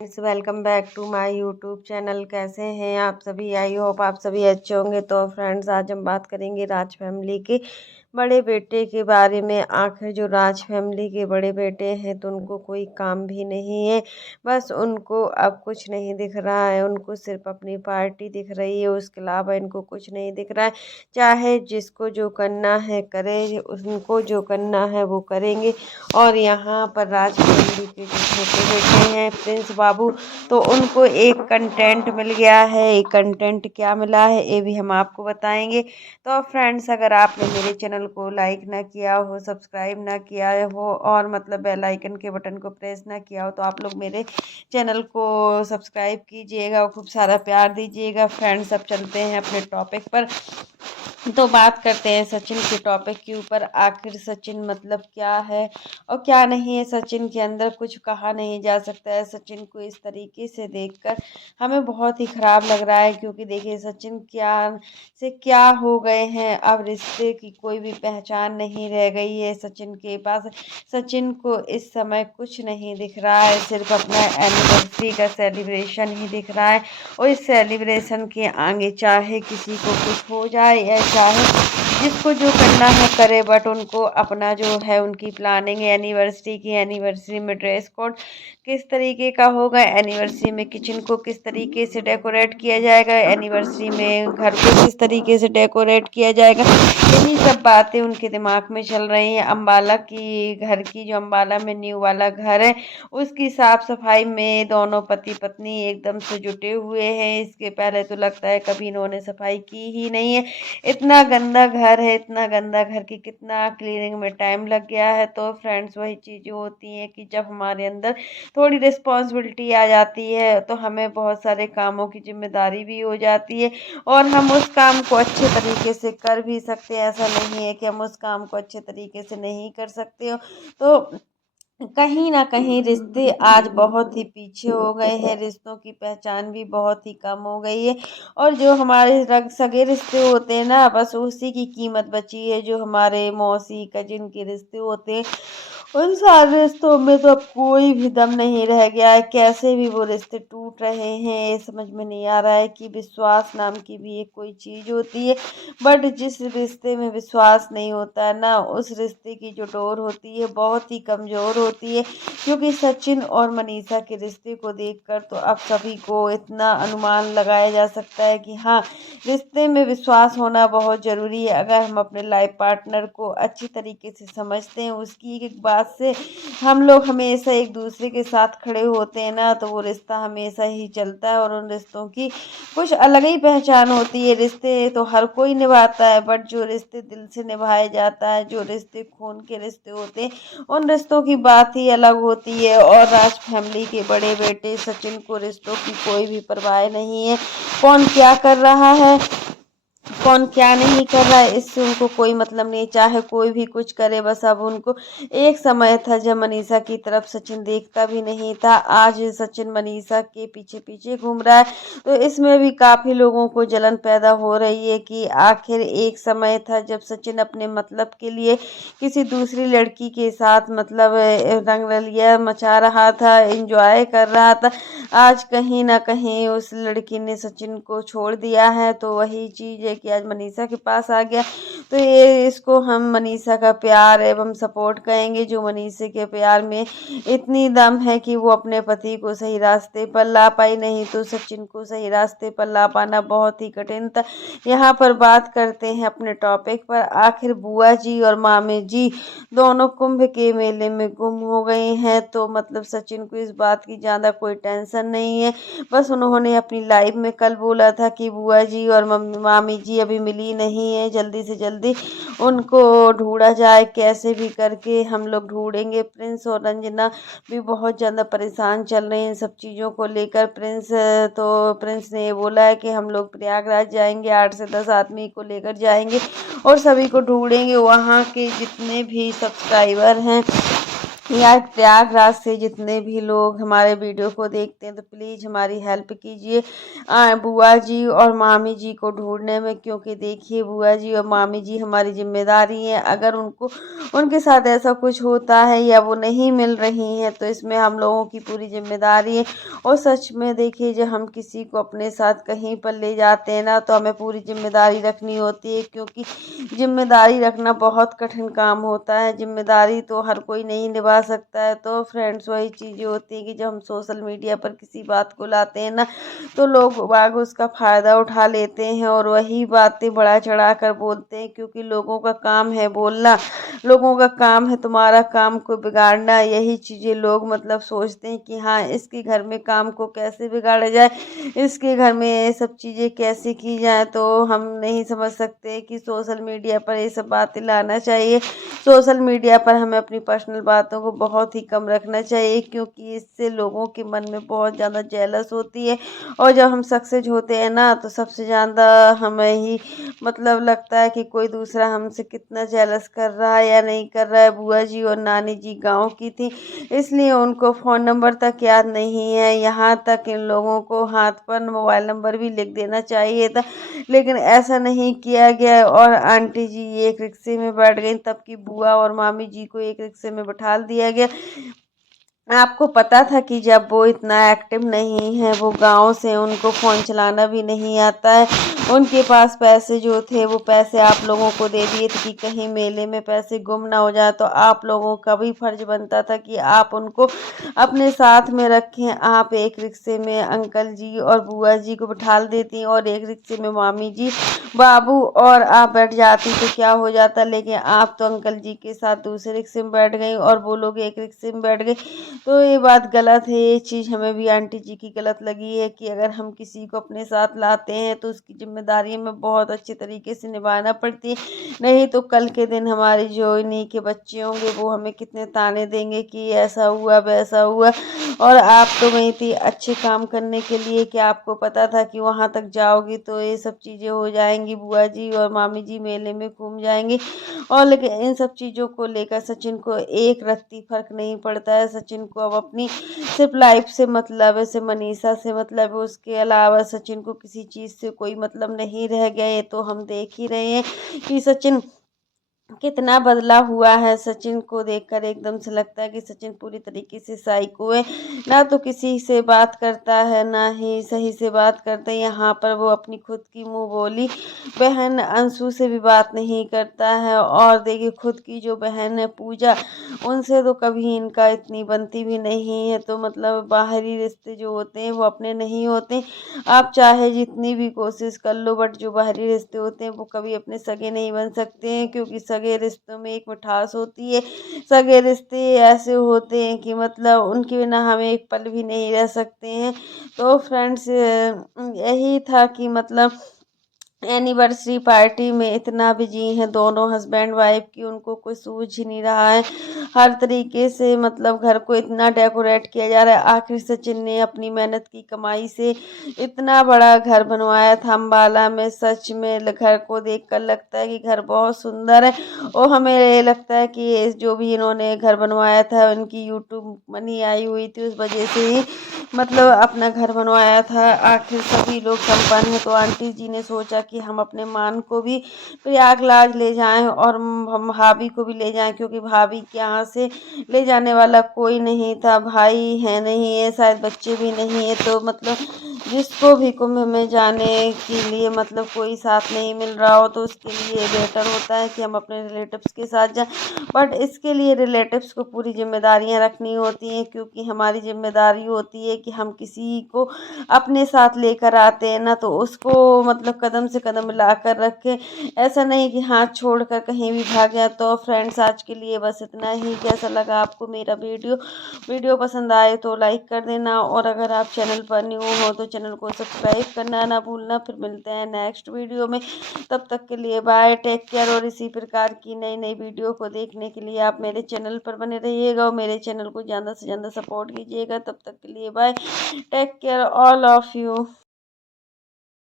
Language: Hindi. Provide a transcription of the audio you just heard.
Welcome back to my YouTube channel. कैसे हैं आप सभी? आई होप आप सभी अच्छे होंगे। तो फ्रेंड्स, आज हम बात करेंगे राज फैमिली के बड़े बेटे के बारे में। आखिर जो राज फैमिली के बड़े बेटे हैं तो उनको कोई काम भी नहीं है, बस उनको अब कुछ नहीं दिख रहा है। उनको सिर्फ अपनी पार्टी दिख रही है, उसके अलावा इनको कुछ नहीं दिख रहा है। चाहे जिसको जो करना है करे, उनको जो करना है वो करेंगे। और यहाँ पर राज फैमिली के जो छोटे बेटे हैं प्रिंस बाबू, तो उनको एक कंटेंट मिल गया है। एक कंटेंट क्या मिला है ये भी हम आपको बताएंगे। तो फ्रेंड्स, अगर आपने मेरे चैनल को लाइक ना किया हो, सब्सक्राइब ना किया हो और मतलब बेल आइकन के बटन को प्रेस ना किया हो, तो आप लोग मेरे चैनल को सब्सक्राइब कीजिएगा और खूब सारा प्यार दीजिएगा। फ्रेंड्स, अब चलते हैं अपने टॉपिक पर। तो बात करते हैं सचिन के टॉपिक के ऊपर। आखिर सचिन मतलब क्या है और क्या नहीं है। सचिन के अंदर कुछ कहा नहीं जा सकता है। सचिन को इस तरीके से देखकर हमें बहुत ही ख़राब लग रहा है, क्योंकि देखिए सचिन क्या हो गए हैं। अब रिश्ते की कोई भी पहचान नहीं रह गई है सचिन के पास। सचिन को इस समय कुछ नहीं दिख रहा है, सिर्फ अपना एनिवर्सरी का सेलिब्रेशन ही दिख रहा है। और इस सेलिब्रेशन के आगे चाहे किसी को कुछ हो जाए या चाहे जिसको जो करना है करे, बट उनको अपना जो है उनकी प्लानिंग एनिवर्सरी की। एनिवर्सरी में ड्रेस कोड किस तरीके का होगा, एनिवर्सरी में किचन को किस तरीके से डेकोरेट किया जाएगा, एनिवर्सरी में घर को किस तरीके से डेकोरेट किया जाएगा, यही सब बातें उनके दिमाग में चल रही हैं। अम्बाला की घर की, जो अम्बाला में न्यू वाला घर है, उसकी साफ सफाई में दोनों पति पत्नी एकदम से जुटे हुए हैं। इसके पहले तो लगता है कभी इन्होंने सफाई की ही नहीं है। इतना गंदा घर है, इतना गंदा घर की कितना क्लीनिंग में टाइम लग गया है। तो फ्रेंड्स, वही चीज़ें होती हैं कि जब हमारे अंदर थोड़ी रिस्पॉन्सिबिलिटी आ जाती है तो हमें बहुत सारे कामों की जिम्मेदारी भी हो जाती है और हम उस काम को अच्छे तरीके से कर भी सकते हैं। ऐसा नहीं है कि हम उस काम को अच्छे तरीके से नहीं कर सकते हो। तो कहीं ना कहीं रिश्ते आज बहुत ही पीछे हो गए हैं, रिश्तों की पहचान भी बहुत ही कम हो गई है। और जो हमारे रग सगे रिश्ते होते हैं ना, बस उसी की कीमत बची है। जो हमारे मौसी कजिन के रिश्ते होते हैं, उन सारे रिश्तों में तो अब कोई भी दम नहीं रह गया है। कैसे भी वो रिश्ते टूट रहे हैं, ये समझ में नहीं आ रहा है कि विश्वास नाम की भी एक कोई चीज़ होती है। बट जिस रिश्ते में विश्वास नहीं होता है ना, उस रिश्ते की जो डोर होती है बहुत ही कमज़ोर होती है। क्योंकि सचिन और मनीषा के रिश्ते को देखकर तो अब सभी को इतना अनुमान लगाया जा सकता है कि हाँ, रिश्ते में विश्वास होना बहुत ज़रूरी है। अगर हम अपने लाइफ पार्टनर को अच्छी तरीके से समझते हैं, उसकी एक बात से हम लोग हमेशा एक दूसरे के साथ खड़े होते हैं ना, तो वो रिश्ता हमेशा ही चलता है और उन रिश्तों की कुछ अलग ही पहचान होती है। रिश्ते तो हर कोई निभाता है, बट जो रिश्ते दिल से निभाए जाता है, जो रिश्ते खून के रिश्ते होते हैं, उन रिश्तों की बात ही अलग होती है। और राज फैमिली के बड़े बेटे सचिन को रिश्तों की कोई भी परवाह नहीं है। कौन क्या कर रहा है, कौन क्या नहीं कर रहा है, इससे उनको कोई मतलब नहीं। चाहे कोई भी कुछ करे, बस अब उनको एक समय था जब मनीषा की तरफ सचिन देखता भी नहीं था। आज सचिन मनीषा के पीछे पीछे घूम रहा है। तो इसमें भी काफ़ी लोगों को जलन पैदा हो रही है कि आखिर एक समय था जब सचिन अपने मतलब के लिए किसी दूसरी लड़की के साथ मतलब रंगरलिया मचा रहा था, एंजॉय कर रहा था। आज कहीं ना कहीं उस लड़की ने सचिन को छोड़ दिया है। तो वही चीज़ है कि आज मनीषा के पास आ गया। तो ये इसको हम मनीषा का प्यार एवं सपोर्ट कहेंगे। जो मनीषा के प्यार में इतनी दम है कि वो अपने पति को सही रास्ते पर ला पाई, नहीं तो सचिन को सही रास्ते पर ला पाना बहुत ही कठिन था। यहाँ पर बात करते हैं अपने टॉपिक पर। आखिर बुआ जी और मामी जी दोनों कुंभ के मेले में गुम हो गए हैं। तो मतलब सचिन को इस बात की ज़्यादा कोई टेंशन नहीं है। बस उन्होंने अपनी लाइफ में कल बोला था कि बुआ जी और मामी जी अभी मिली नहीं है, जल्दी से जल्दी उनको ढूंढा जाए, कैसे भी करके हम लोग ढूंढेंगे। प्रिंस और रंजना भी बहुत ज़्यादा परेशान चल रहे हैं इन सब चीज़ों को लेकर। प्रिंस ने ये बोला है कि हम लोग प्रयागराज जाएंगे, 8 से 10 आदमी को लेकर जाएंगे और सभी को ढूंढेंगे। वहाँ के जितने भी सब्सक्राइबर हैं या प्रयागराज से जितने भी लोग हमारे वीडियो को देखते हैं तो प्लीज़ हमारी हेल्प कीजिए बुआ जी और मामी जी को ढूंढने में, क्योंकि देखिए बुआ जी और मामी जी हमारी जिम्मेदारी है। अगर उनको उनके साथ ऐसा कुछ होता है या वो नहीं मिल रही हैं तो इसमें हम लोगों की पूरी जिम्मेदारी है। और सच में देखिए, जब हम किसी को अपने साथ कहीं पर ले जाते हैं ना तो हमें पूरी जिम्मेदारी रखनी होती है, क्योंकि जिम्मेदारी रखना बहुत कठिन काम होता है। जिम्मेदारी तो हर कोई नहीं निभा सकता है। तो फ्रेंड्स, वही चीज़ें होती हैं कि जब हम सोशल मीडिया पर किसी बात को लाते हैं ना तो लोग बाग उसका फ़ायदा उठा लेते हैं और वही बातें बढ़ा चढ़ा कर बोलते हैं, क्योंकि लोगों का काम है बोलना, लोगों का काम है तुम्हारा काम को बिगाड़ना। यही चीज़ें लोग मतलब सोचते हैं कि हाँ, इसके घर में काम को कैसे बिगाड़ा जाए, इसके घर में ये सब चीज़ें कैसे की जाए। तो हम नहीं समझ सकते कि सोशल मीडिया पर ये सब बातें लाना चाहिए। सोशल मीडिया पर हमें अपनी पर्सनल बातों को बहुत ही कम रखना चाहिए, क्योंकि इससे लोगों के मन में बहुत ज़्यादा जेलस होती है। और जब हम सक्सेस होते हैं ना तो सबसे ज़्यादा हमें ही मतलब लगता है कि कोई दूसरा हमसे कितना जेलस कर रहा है या नहीं कर रहा है। बुआ जी और नानी जी गांव की थी, इसलिए उनको फ़ोन नंबर तक याद नहीं है। यहाँ तक इन लोगों को हाथ पर मोबाइल नंबर भी लिख देना चाहिए था, लेकिन ऐसा नहीं किया गया। और आंटी जी एक रिक्शे में बैठ गई, तब की बुआ और मामी जी को एक रिक्शे में बैठा दिया गया। आपको पता था कि जब वो इतना एक्टिव नहीं है, वो गांव से, उनको फ़ोन चलाना भी नहीं आता है। उनके पास पैसे जो थे वो पैसे आप लोगों को दे दिए थे कि कहीं मेले में पैसे गुम ना हो जाए। तो आप लोगों का भी फर्ज बनता था कि आप उनको अपने साथ में रखें। आप एक रिक्शे में अंकल जी और बुआ जी को बिठा देती और एक रिक्शे में मामी जी, बाबू और आप बैठ जाती तो क्या हो जाता। लेकिन आप तो अंकल जी के साथ दूसरे रिक्शे में बैठ गई और वो लोग एक रिक्शे में बैठ गए। तो ये बात गलत है। ये चीज़ हमें भी आंटी जी की गलत लगी है कि अगर हम किसी को अपने साथ लाते हैं तो उसकी जिम्मेदारी हमें बहुत अच्छे तरीके से निभाना पड़ती है। नहीं तो कल के दिन हमारे जो इन्हीं के बच्चे होंगे वो हमें कितने ताने देंगे कि ऐसा हुआ वैसा हुआ। और आप तो गई थी अच्छे काम करने के लिए, कि आपको पता था कि वहाँ तक जाओगी तो ये सब चीज़ें हो जाएंगी। बुआ जी और मामी जी मेले में घूम जाएंगी। और लेकिन इन सब चीज़ों को लेकर सचिन को एक रत्ती फर्क नहीं पड़ता है। सचिन को अब अपनी सिर्फ लाइफ से मतलब है, सिर्फ मनीषा से मतलब है। उसके अलावा सचिन को किसी चीज़ से कोई मतलब नहीं रह गया। ये तो हम देख ही रहे हैं कि सचिन कितना बदला हुआ है। सचिन को देखकर एकदम से लगता है कि सचिन पूरी तरीके से साइको है। ना तो किसी से बात करता है, ना ही सही से बात करता है। यहाँ पर वो अपनी खुद की मुंह बोली बहन अंशु से भी बात नहीं करता है। और देखिए, खुद की जो बहन है पूजा, उनसे तो कभी इनका इतनी बनती भी नहीं है। तो मतलब बाहरी रिश्ते जो होते हैं वो अपने नहीं होते। आप चाहे जितनी भी कोशिश कर लो, बट जो बाहरी रिश्ते होते हैं वो कभी अपने सगे नहीं बन सकते हैं, क्योंकि सगे रिश्तों में एक मिठास होती है। सगे रिश्ते ऐसे होते हैं कि मतलब उनके बिना हम एक पल भी नहीं रह सकते हैं। तो फ्रेंड्स, यही था कि मतलब एनिवर्सरी पार्टी में इतना बिजी हैं दोनों हस्बैंड वाइफ की उनको कोई सूझ ही नहीं रहा है। हर तरीके से मतलब घर को इतना डेकोरेट किया जा रहा है। आखिर सचिन ने अपनी मेहनत की कमाई से इतना बड़ा घर बनवाया था अम्बाला में। सच में घर को देखकर लगता है कि घर बहुत सुंदर है। और हमें ये लगता है कि ये जो भी इन्होंने घर बनवाया था उनकी यूट्यूब मनी आई हुई थी, उस वजह से ही मतलब अपना घर बनवाया था। आखिर सभी लोग संपन्न हैं तो आंटी जी ने सोचा कि हम अपने मान को भी प्रयागराज ले जाएं और हम भाभी को भी ले जाएं, क्योंकि भाभी के यहाँ से ले जाने वाला कोई नहीं था। भाई है नहीं है, शायद बच्चे भी नहीं है। तो मतलब जिसको भी कुंभ में जाने के लिए मतलब कोई साथ नहीं मिल रहा हो तो उसके लिए बेटर होता है कि हम अपने रिलेटिव्स के साथ जाएं। बट इसके लिए रिलेटिव्स को पूरी जिम्मेदारियां रखनी होती हैं, क्योंकि हमारी जिम्मेदारी होती है कि हम किसी को अपने साथ लेकर आते हैं ना तो उसको मतलब कदम से कदम मिलाकर रखें। ऐसा नहीं कि हाथ छोड़कर कहीं भी भाग गया। तो फ्रेंड्स, आज के लिए बस इतना ही। कैसा लगा आपको मेरा वीडियो पसंद आए तो लाइक कर देना, और अगर आप चैनल पर न्यू हो तो चैनल को सब्सक्राइब करना ना भूलना। फिर मिलते हैं नेक्स्ट वीडियो में। तब तक के लिए बाय, टेक केयर। और इसी प्रकार की नई नई वीडियो को देखने के लिए आप मेरे चैनल पर बने रहिएगा और मेरे चैनल को ज़्यादा से ज़्यादा सपोर्ट कीजिएगा। तब तक के लिए bye, take care all of you.